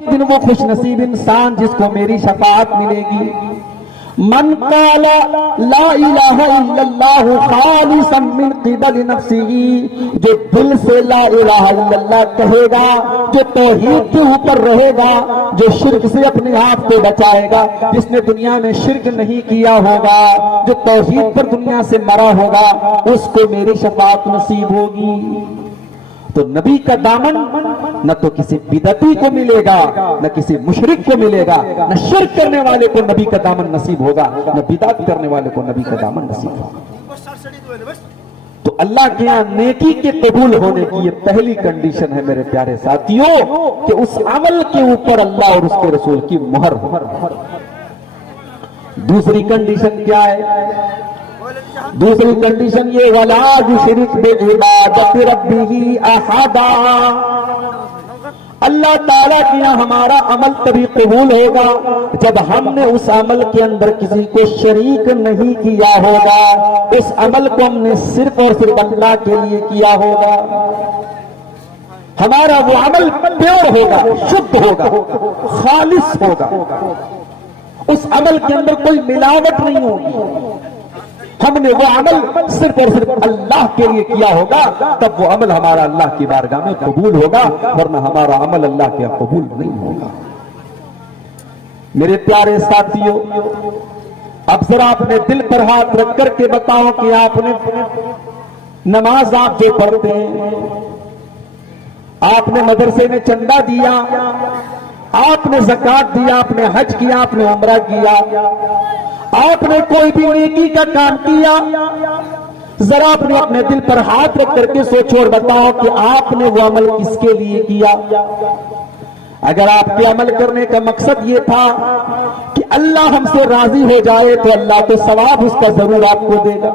دن وہ خوش نصیب انسان جس کو میری شفاعت ملے گی. من قال لا الہ الا اللہ خالصا من قبل نفسه، جو دل سے لا الہ الا اللہ کہے گا، جو توحید کے اوپر رہے گا، جو شرک سے اپنے آپ کو بچائے گا، جس نے دنیا میں شرک نہیں کیا ہوگا، جو توحید پر دنیا سے مرا ہوگا، اس کو میری شفاعت نصیب ہوگی. تو نبی کا دامن نہ تو کسی بدعتی کو ملے گا، نہ کسی مشرک کو ملے گا، نہ شرک کرنے والے کو نبی کا دامن نصیب ہوگا، نہ بدعت کرنے والے کو نبی کا دامن نصیب ہوگا. تو اللہ کے یہاں نیکی کے قبول ہونے کی یہ پہلی کنڈیشن ہے میرے پیارے ساتھیوں، کہ اس عمل کے اوپر اللہ اور اس کے رسول کی مہر ہو. دوسری کنڈیشن کیا ہے؟ دوسری کنڈیشن یہ وَلَا يُشْرِكْ بِعِبَادَةِ رَبِّهِ أَحَدًا. اللہ تعالیٰ کے یہاں ہمارا عمل تبھی قبول ہوگا جب ہم نے اس عمل کے اندر کسی کو شریک نہیں کیا ہوگا، اس عمل کو ہم نے صرف اور صرف اللہ کے لیے کیا ہوگا. ہمارا وہ عمل پیور ہوگا، شدھ ہوگا، خالص ہوگا، اس عمل کے اندر کوئی ملاوٹ نہیں ہوگی. ہم نے وہ عمل صرف اور صرف اللہ کے لیے کیا ہوگا، تب وہ عمل ہمارا اللہ کی بارگاہ میں قبول ہوگا، ورنہ ہمارا عمل اللہ کے قبول نہیں ہوگا. میرے پیارے ساتھیوں، اب ذرا اپنے دل پر ہاتھ رکھ کر کے بتاؤ کہ آپ نے نماز آپ جو پڑھتے ہیں، آپ نے مدرسے میں چندہ دیا، آپ نے زکوٰۃ دیا، آپ نے حج کیا، آپ نے عمرہ کیا، آپ نے کوئی بھی نیکی کا کام کیا، ذرا اپنے دل پر ہاتھ رکھ کر کے سوچو اور بتاؤ کہ آپ نے وہ عمل کس کے لیے کیا. اگر آپ کے عمل کرنے کا مقصد یہ تھا کہ اللہ ہم سے راضی ہو جائے تو اللہ تو ثواب اس کا ضرور آپ کو دے گا.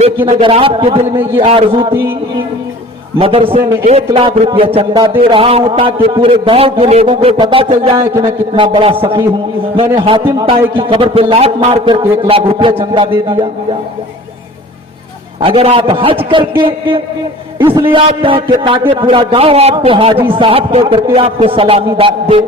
لیکن اگر آپ کے دل میں یہ آرزو تھی مدرسے میں 1 لاکھ روپیہ چندہ دے رہا ہوں تاکہ پورے گاؤں کے لوگوں کو پتا چل جائے کہ میں کتنا بڑا سخی ہوں، میں نے حاتم طائی کی قبر پہ لات مار کر کے 1 لاکھ روپیہ چندہ دے دیا. اگر آپ حج کر کے اس لیے آتے ہیں کہ تاکہ پورا گاؤں آپ کو حاجی صاحب کہہ کر کے آپ کو سلامی دے،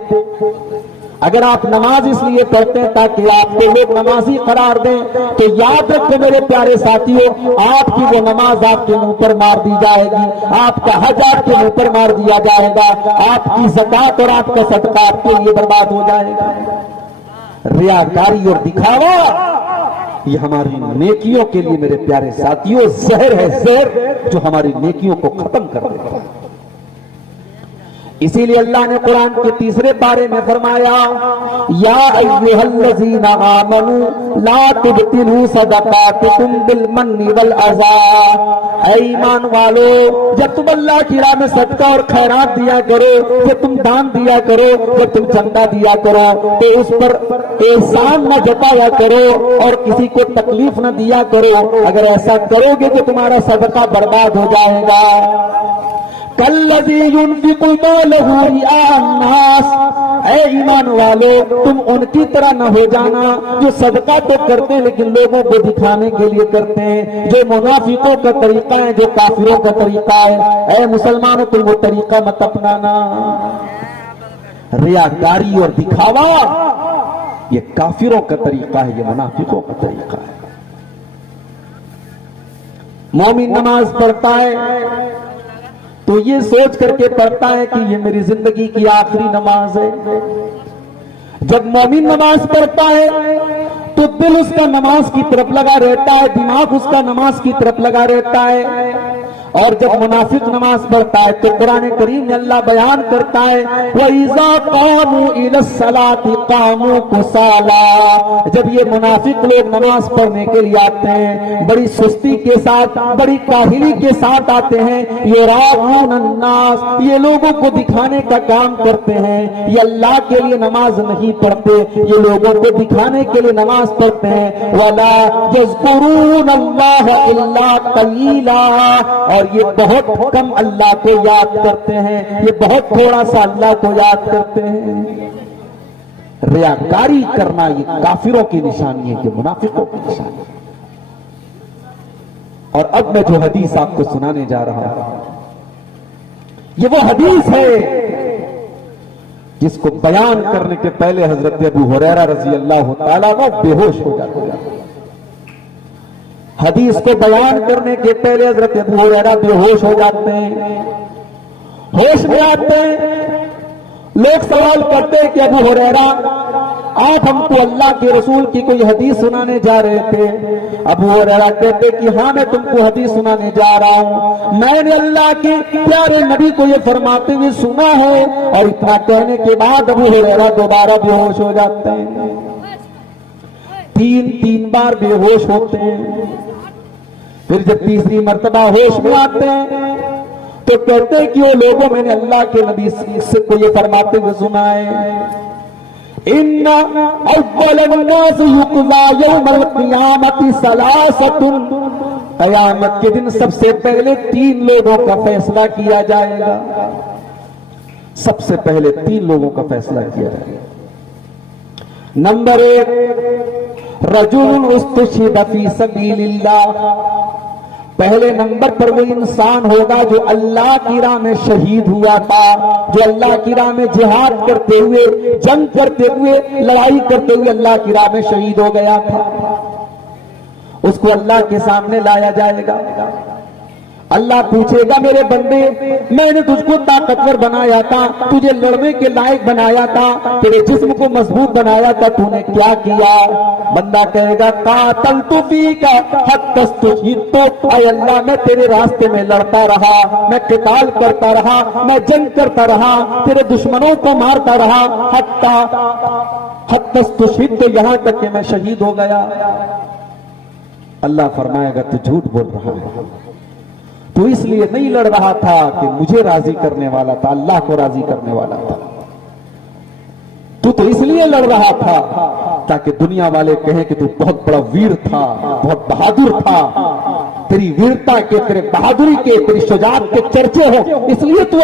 اگر آپ نماز اس لیے پڑھتے ہیں تاکہ آپ کو لوگ نمازی قرار دیں، تو یاد رکھیں میرے پیارے ساتھیوں، آپ کی وہ نماز آپ کے منہ پر مار دی جائے گی، آپ کا حج آپ کے منہ پر مار دیا جائے گا، آپ کی زکوٰۃ اور آپ کا صدقہ آپ کے لیے برباد ہو جائے گا. ریاکاری اور دکھاوا یہ ہماری نیکیوں کے لیے میرے پیارے ساتھیوں زہر ہے، زہر جو ہماری نیکیوں کو ختم کر دیتا ہے. اسی لیے اللہ نے قرآن کے 3 پارے میں فرمایا یا ایھا الذین آمنوا لا تبطلوا صدقاتکم بالمن والاذی. اے ایمان والو، جب تم اللہ کی راہ میں صدقہ اور خیرات دیا کرو، جب تم دان دیا کرو، جب تم چندہ دیا کرو، تو اس پر احسان نہ جتایا کرو اور کسی کو تکلیف نہ دیا کرو. اگر ایسا کرو گے تو تمہارا صدقہ برباد ہو جائے گا. کالذی ينفق مالہ رئاء الناس. اے ایمان والو، تم ان کی طرح نہ ہو جانا جو صدقہ تو کرتے ہیں لیکن لوگوں کو دکھانے کے لیے کرتے ہیں، جو منافقوں کا طریقہ ہے، جو کافروں کا طریقہ ہے. اے مسلمانوں، تم وہ طریقہ مت اپنانا. ریاکاری اور دکھاوا یہ کافروں کا طریقہ ہے، یہ منافقوں کا طریقہ ہے. مومن نماز پڑھتا ہے تو یہ سوچ کر کے پڑھتا ہے کہ یہ میری زندگی کی آخری نماز ہے. جب مومن نماز پڑھتا ہے تو دل اس کا نماز کی طرف لگا رہتا ہے، دماغ اس کا نماز کی طرف لگا رہتا ہے. اور جب منافق نماز پڑھتا ہے تو قرآن کریم میں اللہ بیان کرتا ہے وَإِذَا قَامُوا إِلَى الصَّلَاةِ قَامُوا كُسَالَىٰ. جب یہ منافق لوگ نماز پڑھنے کے لیے آتے ہیں بڑی سستی کے ساتھ، بڑی کاہلی کے ساتھ آتے ہیں. يُرَاءُونَ النَّاسَ، یہ لوگوں کو دکھانے کا کام کرتے ہیں. یہ اللہ کے لیے نماز نہیں پڑھتے، یہ لوگوں کو دکھانے کے لیے نماز پڑھتے ہیں. وَلَا يَذْكُرُونَ اللَّهَ إِلَّا قَلِيلًا، اور یہ بہت کم اللہ کو یاد کرتے ہیں، یہ بہت تھوڑا سا اللہ کو یاد کرتے ہیں. ریاکاری کرنا یہ کافروں کی نشانی ہے، یہ منافقوں کی نشانی ہے. اور اب میں جو حدیث آپ کو سنانے جا رہا ہوں یہ وہ حدیث ہے جس کو بیان کرنے کے پہلے حضرت ابو ہریرہ رضی اللہ تعالیٰ عنہ بے ہوش ہو جاتے ہیں. حدیث کو بیان کرنے کے پہلے حضرت ابو ہریرہ بے ہوش ہو جاتے ہیں. ہوش میں آتے ہیں. لوگ سوال کرتے ہیں کہ ابو ہریرہ آپ ہم کو اللہ کے رسول کی کوئی حدیث سنانے جا رہے تھے. ابو ہریرہ کہتے کہ ہاں میں تم کو حدیث سنانے جا رہا ہوں. میں نے اللہ کے پیارے نبی کو یہ فرماتے ہوئے سنا ہے. اور اتنا کہنے کے بعد ابو ہریرہ دوبارہ بے ہوش ہو جاتے ہیں. تین بار بے ہوش ہوتے ہیں. پھر جب تیسری مرتبہ ہوش میں آتے ہیں تو کہتے ہیں کہ وہ لوگوں میں نے اللہ کے نبی سے کو یہ فرماتے ہوئے سنا ہے ان اول الناس یقضى یوم القیامت ثلاثۃ. قیامت کے دن سب سے پہلے 3 لوگوں کا فیصلہ کیا جائے گا. سب سے پہلے 3 لوگوں کا فیصلہ کیا جائے گا. نمبر 1 رجل استشهد فی سبیل اللہ. پہلے نمبر پر وہ انسان ہوگا جو اللہ کی راہ میں شہید ہوا تھا, جو اللہ کی راہ میں جہاد کرتے ہوئے, جنگ کرتے ہوئے, لڑائی کرتے ہوئے اللہ کی راہ میں شہید ہو گیا تھا. اس کو اللہ کے سامنے لایا جائے گا. اللہ پوچھے گا میرے بندے میں نے تجھ کو طاقتور بنایا تھا, تجھے لڑنے کے لائق بنایا تھا, تیرے جسم کو مضبوط بنایا تھا, تو نے کیا کیا؟ بندہ کہے گا قاتلت فیک حتی استشہدت. اے اللہ میں تیرے راستے میں لڑتا رہا, میں قتال کرتا رہا, میں جنگ کرتا رہا, تیرے دشمنوں کو مارتا رہا, حتی استشہدت, یہاں تک کہ میں شہید ہو گیا. اللہ فرمائے گا تو جھوٹ بول رہا ہے, تو اس لیے نہیں لڑ رہا تھا کہ مجھے راضی کرنے والا تھا, اللہ کو راضی کرنے والا تھا. تو اس لیے لڑ رہا تھا تاکہ دنیا والے کہیں کہ تو بہت بڑا ویر تھا, بہت بہادر تھا, تیری ویرتا کے, تیرے بہادری کے, تیری شجاعت کے چرچے ہو, اس لیے تو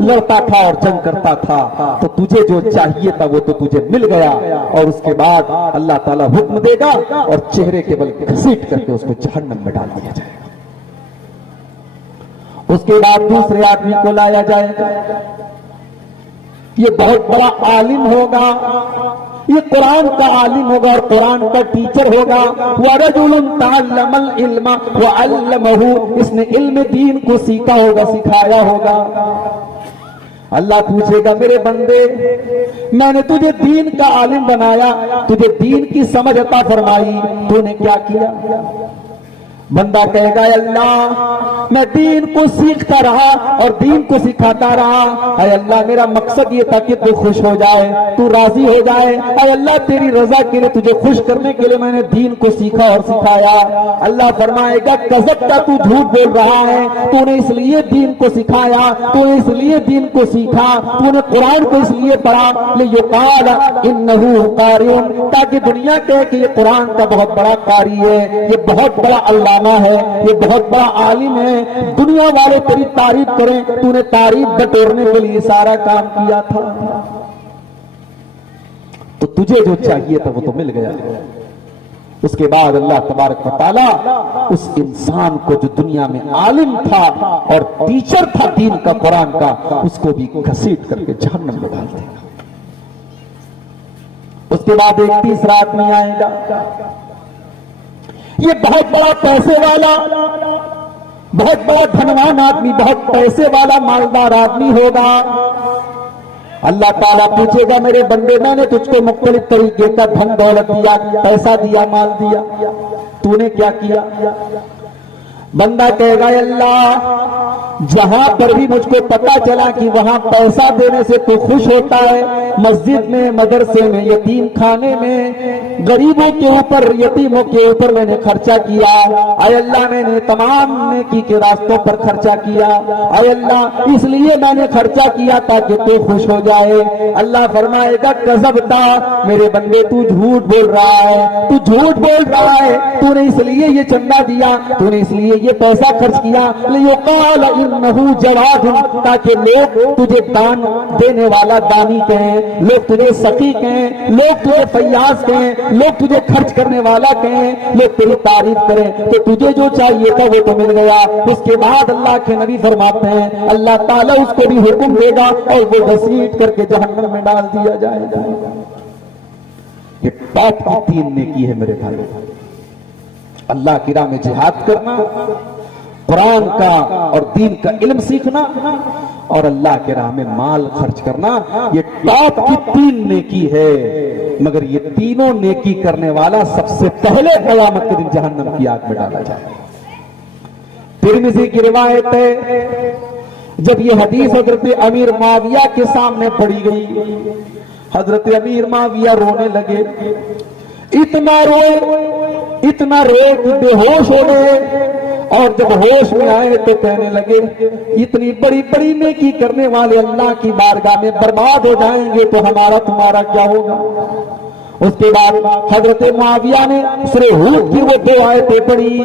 لڑتا تھا اور جنگ کرتا تھا. تو تجھے جو چاہیے تھا وہ تو تجھے مل گیا. اور اس کے بعد اللہ تعالیٰ حکم دے گا اور چہرے کے بل گھسیٹ کر کے اس کو جہنم میں ڈال دیا جائے گا. اس کے بعد دوسرے آدمی کو لایا جائے گا. یہ بہت بڑا عالم ہوگا, یہ قرآن کا عالم ہوگا اور قرآن کا ٹیچر ہوگا. وَرَجُلٌ تَعَلَّمَ الْعِلْمَ وَعَلَّمَهُ, اس نے علم دین کو سیکھا ہوگا, سکھایا ہوگا. اللہ پوچھے گا میرے بندے میں نے تجھے دین کا عالم بنایا, تجھے دین کی سمجھ عطا فرمائی, تو نے کیا کیا؟ بندہ کہے گا اللہ میں دین کو سیکھتا رہا اور دین کو سکھاتا رہا. اے اللہ میرا مقصد یہ تھا کہ تو خوش ہو جائے, تو راضی ہو جائے. اے اللہ تیری رضا کے لیے, تجھے خوش کرنے کے لیے میں نے دین کو سیکھا اور سکھایا. اللہ فرمائے گا کذبت, تو جھوٹ بول رہا ہے, تو نے اس لیے دین کو سکھایا, تو نے اس لیے دین کو سیکھا, تو نے قرآن کو اس لیے پڑھا لیقال انہ قاری, تاکہ دنیا کہے کہ یہ قرآن کا بہت بڑا قاری ہے, یہ بہت بڑا اللہ ہے, یہ بہت بڑا عالم ہے, دنیا والے تیری تعریف کریں. تو نے تعریف بٹورنے کے لیے سارا کام کیا تھا. تو تجھے جو چاہیے تھا وہ تو مل گیا. اس کے بعد اللہ تبارک و تعالیٰ اس انسان کو جو دنیا میں عالم تھا اور ٹیچر تھا دین کا, قرآن کا, اس کو بھی گھسیٹ کر کے جہنم میں ڈال دے گا. اس کے بعد ایک تیسرا آدمی آئے گا. یہ بہت بڑا پیسے والا, بہت بڑا دھنوان آدمی, بہت پیسے والا مالدار آدمی ہوگا. اللہ تعالیٰ پوچھے گا میرے بندے میں نے تجھ کو مختلف طریقے کا دھن دولت دیا, پیسہ دیا, مال دیا, تو نے کیا کیا؟ بندہ کہے گا اللہ جہاں پر بھی مجھ کو پتا چلا کہ وہاں پیسہ دینے سے تو خوش ہوتا ہے, مسجد میں, مدرسے میں, یتیم خانے میں, غریبوں کے اوپر, یتیموں کے اوپر میں نے خرچہ کیا. اے اللہ میں نے تمام نیکی کے راستوں پر خرچہ کیا. اے اللہ اس لیے میں نے خرچہ کیا تاکہ تو خوش ہو جائے. اللہ فرمائے گا کذبتا, میرے بندے تو جھوٹ بول رہا ہے, تو جھوٹ بول رہا ہے, تو نے اس لیے یہ چندہ دیا, تو نے اس لیے یہ پیسہ خرچ کیا لیقال انہ جواد, تاکہ لوگ تجھے دان دینے والا دانی کہیں, کہیں, لوگ تجھے سخی کہیں, لوگ تجھے فیاض کہیں, لوگ تجھے خرچ کرنے والا کہیں, لوگ تیری تعریف کریں, تو تجھے جو چاہیے تھا وہ تو مل گیا. اس کے بعد اللہ کے نبی فرماتے ہیں اللہ تعالیٰ اس کو بھی حکم دے گا اور وہ گھسیٹ کر کے جہنم میں ڈال دیا جائے گا. یہ ٹاپ کی 3 نیکی ہے میرے بھائی. اللہ کی راہ میں جہاد کرنا, قرآن کا اور دین کا علم سیکھنا, اور اللہ کے راہ میں مال خرچ کرنا, یہ ٹاپ کی 3 نیکی ہے. مگر یہ تینوں نیکی کرنے والا سب سے پہلے قیامت کے دن جہنم کی آگ میں ڈالا جائے. ترمذی کی روایت ہے جب یہ حدیث حضرت امیر معاویہ کے سامنے پڑھی گئی, حضرت امیر معاویہ رونے لگے, اتنا روئے کہ بے ہوش ہو گئے, اور جب ہوش میں آئے تو کہنے لگے اتنی بڑی بڑی نیکی کرنے والے اللہ کی بارگاہ میں برباد ہو جائیں گے تو ہمارا تمہارا کیا ہوگا. اس کے بعد حضرت معاویہ نے سورہ ہود کی وہ 2 آیتیں پڑھی.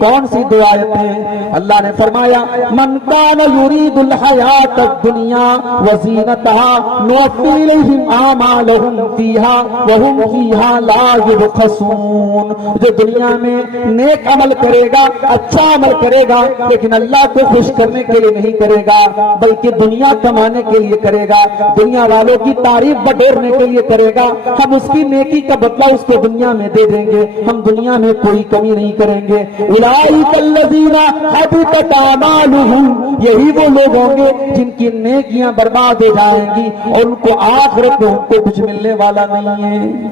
کون سی 2 آیتیں؟ اللہ نے فرمایا من کان یرید الحیات الدنیا وزینتها نوفی الیہم اعمالہم فیہا وہم فیہا لا یبخسون. جو دنیا میں نیک عمل کرے گا, اچھا عمل کرے گا, لیکن اللہ کو خوش کرنے کے لیے نہیں کرے گا بلکہ دنیا کمانے کے لیے کرے گا, دنیا والوں کی تعریف بٹورنے کے لیے کرے گا, ہم اس کی نیکی کا بدلہ اس کو دنیا میں دے دیں گے, ہم دنیا میں کوئی کمی نہیں کریں گے. اولئک الذین حبطت اعمالہم, یہی وہ لوگ ہوں گے جن کی نیکیاں برباد ہو جائیں گی اور ان کو آخرت میں ان کو کچھ ملنے والا نہیں ہے.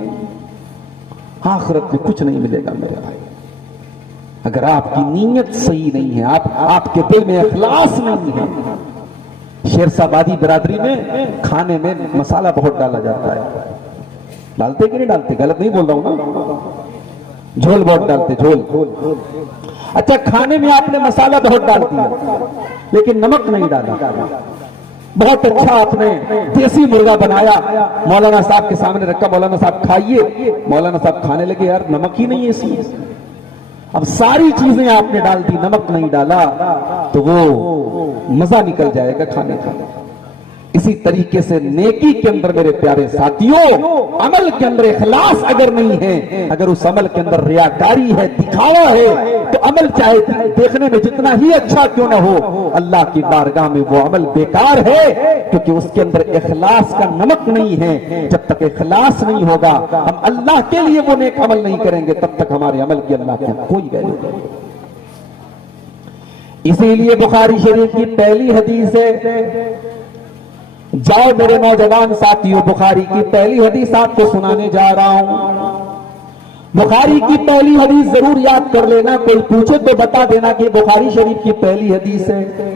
آخرت میں کچھ نہیں ملے گا میرے بھائی اگر آپ کی نیت صحیح نہیں ہے, آپ کے دل میں اخلاص نہیں ہے. شیر صاحبادی برادری میں کھانے میں مسالہ بہت ڈالا جاتا ہے. ڈالتے کہ نہیں ڈالتے؟ غلط نہیں بول رہا ہوں نا, جھول بہت ڈالتے, جھول. اچھا کھانے میں آپ نے مسالہ بہت ڈال دیا لیکن نمک نہیں ڈالا. بہت اچھا آپ نے دیسی مرغا بنایا, مولانا صاحب کے سامنے رکھا, مولانا صاحب کھائیے, مولانا صاحب کھانے لگے یار نمک ہی نہیں ہے اس میں. اب ساری چیزیں آپ نے ڈال دی, نمک نہیں ڈالا, تو وہ مزہ نکل جائے گا کھانے کا. اسی طریقے سے نیکی کے اندر میرے پیارے ساتھیوں, عمل کے اندر اخلاص اگر نہیں ہے, اگر اس عمل کے اندر ریاکاری ہے, دکھاوا ہے, تو عمل چاہے دیکھنے میں جتنا ہی اچھا کیوں نہ ہو, اللہ کی بارگاہ میں وہ عمل بیکار ہے, کیونکہ اس کے اندر اخلاص کا نمک نہیں ہے. جب تک اخلاص نہیں ہوگا, ہم اللہ کے لیے وہ نیک عمل نہیں کریں گے, تب تک ہمارے عمل کی اللہ کے کوئی ویلیو نہیں. اسی لیے بخاری شریف کی پہلی حدیث ہے, جاؤ میرے نوجوان ساتھیوں, بخاری کی پہلی حدیث آپ کو سنانے جا رہا ہوں. بخاری کی پہلی حدیث ضرور یاد کر لینا, کوئی پوچھے تو بتا دینا کہ بخاری شریف کی پہلی حدیث ہے.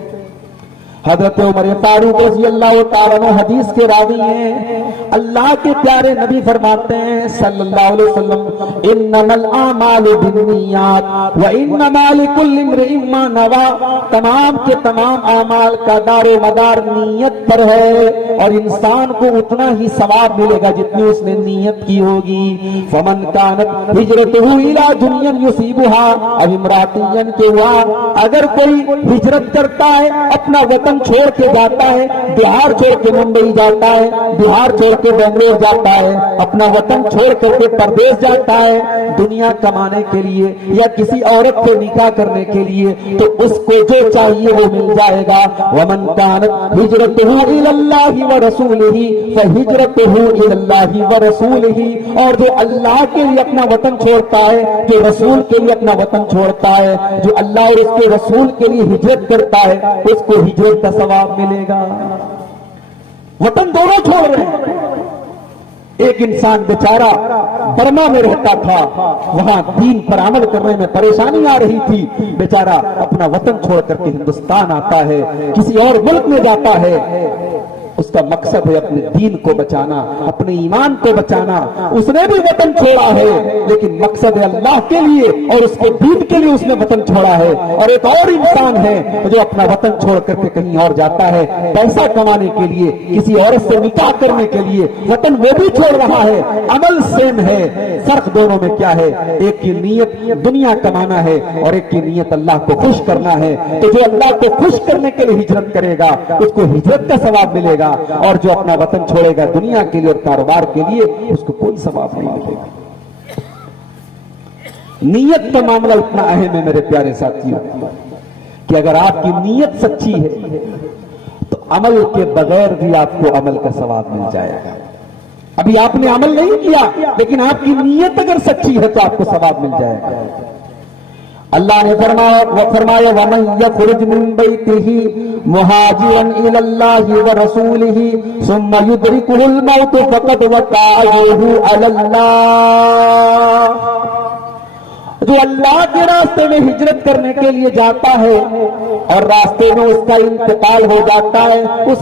حضرت عمر فاروق رضی اللہ تعالیٰ عنہ حدیث کے راوی ہیں. اللہ کے پیارے نبی فرماتے ہیں صلی اللہ علیہ وسلم, انما الاعمال بالنیات وانما لکل امرئ ما نوى. تمام کے تمام اعمال کا دار و مدار نیت پر ہے, اور انسان کو اتنا ہی ثواب ملے گا جتنی اس نے نیت کی ہوگی. فمن كانت هجرته الى دنیا يصيبها او امرأة ينكحها, اگر کوئی ہجرت کرتا ہے, اپنا وطن چھوڑ کے جاتا ہے, بہار چھوڑ کے ممبئی جاتا ہے, بہار چھوڑ کے بنگلور جاتا ہے, اپنا وطن چھوڑ کر کے پردیس جاتا ہے دنیا کمانے کے لیے یا کسی عورت سے نکاح کرنے کے لیے, تو اس کو جو چاہیے وہ مل جائے گا. ومن كانت هجرته الى الله ورسوله فهجرته الى الله ورسوله, اور جو اللہ کے لیے اپنا وطن چھوڑتا ہے, جو رسول کے لیے اپنا وطن چھوڑتا ہے, جو اللہ اور اس کے رسول کے لیے ہجرت کرتا ہے, اس کو ہجرت کا ثواب ملے گا. وطن دونوں چھوڑ رہے ہیں. ایک انسان بیچارہ برما میں رہتا تھا, وہاں دین پر عمل کرنے میں پریشانی آ رہی تھی, بیچارہ اپنا وطن چھوڑ کر کے ہندوستان آتا ہے, کسی اور ملک میں جاتا ہے. اس کا مقصد ہے اپنے دین کو بچانا, اپنے ایمان کو بچانا. اس نے بھی وطن چھوڑا ہے, لیکن مقصد ہے اللہ کے لیے اور اس کے دین کے لیے اس نے وطن چھوڑا ہے. اور ایک اور انسان ہے جو اپنا وطن چھوڑ کر کے کہیں اور جاتا ہے پیسہ کمانے کے لیے, کسی عورت سے نکاح کرنے کے لیے, وطن وہ بھی چھوڑ رہا ہے. عمل سیم ہے, فرق دونوں میں کیا ہے, ایک کی نیت دنیا کمانا ہے اور ایک کی نیت اللہ کو خوش کرنا ہے. تو جو اللہ کو خوش کرنے کے لیے ہجرت کرے گا اس کو ہجرت کا ثواب ملے گا, گا، اور جو اپنا وطن چھوڑے گا دنیا کے لیے اور کاروبار کے لیے، اس کو کوئی ثواب نہیں ملے گا۔ نیت کا معاملہ اتنا اہم ہے میرے پیارے ساتھیوں کہ اگر آپ کی نیت سچی ہے تو عمل کے بغیر بھی آپ کو عمل کا ثواب مل جائے گا۔ ابھی آپ نے عمل نہیں کیا لیکن آپ کی نیت اگر سچی ہے تو آپ کو ثواب مل جائے گا۔ اللہ نے فرمایا وَمَن يَخْرُجْ مِن بَيْتِهِ مُهَاجِرًا إِلَى اللَّهِ وَرَسُولِهِ ثُمَّ يُدْرِكُهُ الْمَوْتُ فَقَدْ وَقَعَ أَجْرُهُ عَلَى اللَّهِ، جو اللہ کے راستے میں ہجرت کرنے کے لیے جاتا ہے اور راستے میں اس کا انتقال ہو جاتا ہے، اس